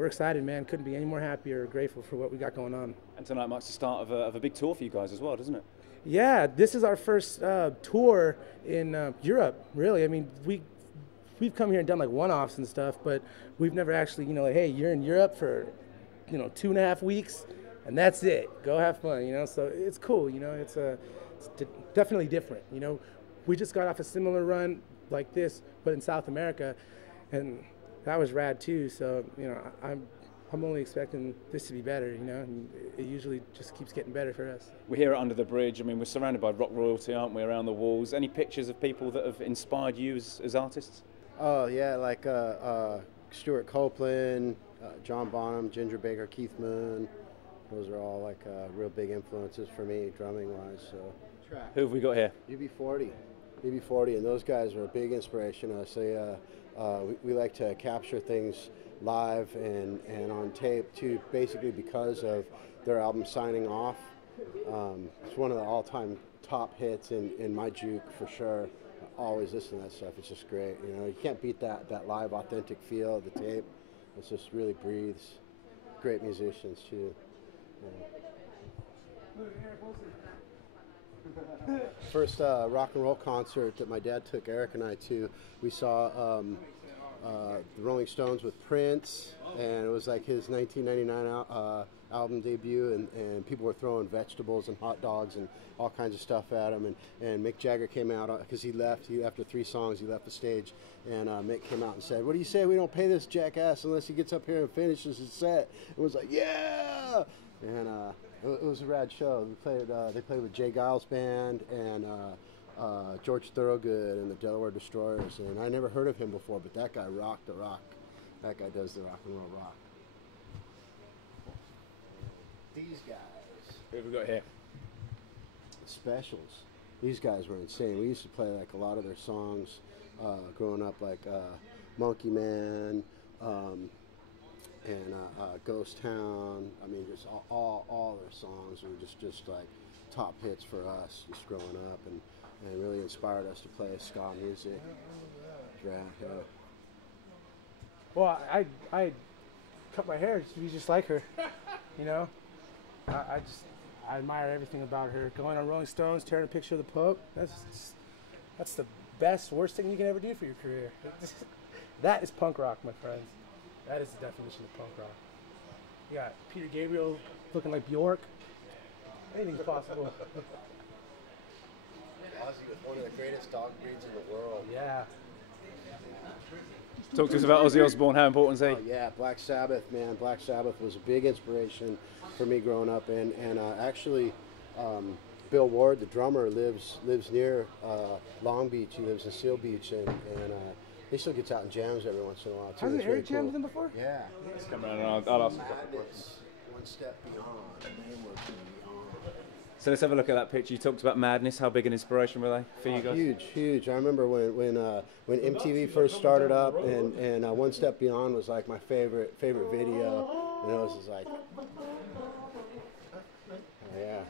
we're excited, man. Couldn't be any more happier or grateful for what we got going on. And tonight marks the start of a big tour for you guys as well, doesn't it? Yeah, this is our first tour in Europe, really. I mean, we've come here and done like one-offs and stuff, but we've never actually, you know, like, hey, you're in Europe for, you know, 2.5 weeks, and that's it. Go have fun, you know. So it's cool, you know. It's definitely different, you know. We just got off a similar run like this, but in South America, and that was rad too. So, you know, I'm only expecting this to be better, you know, and it usually just keeps getting better for us. We're here at Under the Bridge. I mean, we're surrounded by rock royalty, aren't we, around the walls? Any pictures of people that have inspired you as artists? Oh, yeah, like Stuart Copeland, John Bonham, Ginger Baker, Keith Moon. Those are all like real big influences for me, drumming-wise. So. Who have we got here? UB40, and those guys are a big inspiration to us. We like to capture things live and on tape too, basically because of their album Signing Off. It's one of the all-time top hits in my juke for sure. I always listen to that stuff. It's just great. You know, you can't beat that live authentic feel of the tape. It just really breathes. Great musicians too. First rock and roll concert that my dad took Eric and I to, we saw the Rolling Stones with Prince, and it was like his 1999 album debut, and people were throwing vegetables and hot dogs and all kinds of stuff at him, and Mick Jagger came out because he left. After 3 songs, he left the stage, and Mick came out and said, "What do you say we don't pay this jackass unless he gets up here and finishes his set?" It was like, yeah! And it was a rad show. They played with Jay Giles Band and George Thorogood and the Delaware Destroyers, and I never heard of him before, but that guy rocked the rock. That guy does the rock and roll rock. These guys. Who have we got here? Specials. These guys were insane. We used to play like a lot of their songs growing up, like Monkey Man and Ghost Town. I mean, just all their songs were just like top hits for us, just growing up, and really inspired us to play ska music. Yeah. Well, I cut my hair to be just like her, you know. I admire everything about her. Going on Rolling Stones, tearing a picture of the Pope. That's the worst thing you can ever do for your career. That is punk rock, my friends. That is the definition of punk rock. You got Peter Gabriel looking like Bjork. Anything's possible. Ozzy was one of the greatest dog breeds in the world. Yeah. Talk to us about Ozzy Ozbourne. How important is he? Oh, yeah, Black Sabbath, man. Black Sabbath was a big inspiration for me growing up, and actually, Bill Ward, the drummer, lives near Long Beach. He lives in Seal Beach, and he still gets out and jams every once in a while too. Hasn't Really Eric jammed with him before? Yeah. Let's come around. I'll ask a couple of questions. Madness, One Step Beyond. The name was Beyond. So let's have a look at that picture. You talked about Madness. How big an inspiration were they for you guys? Huge. I remember when MTV first started up, and One Step Beyond was like my favorite video, and I was just like, oh, yeah.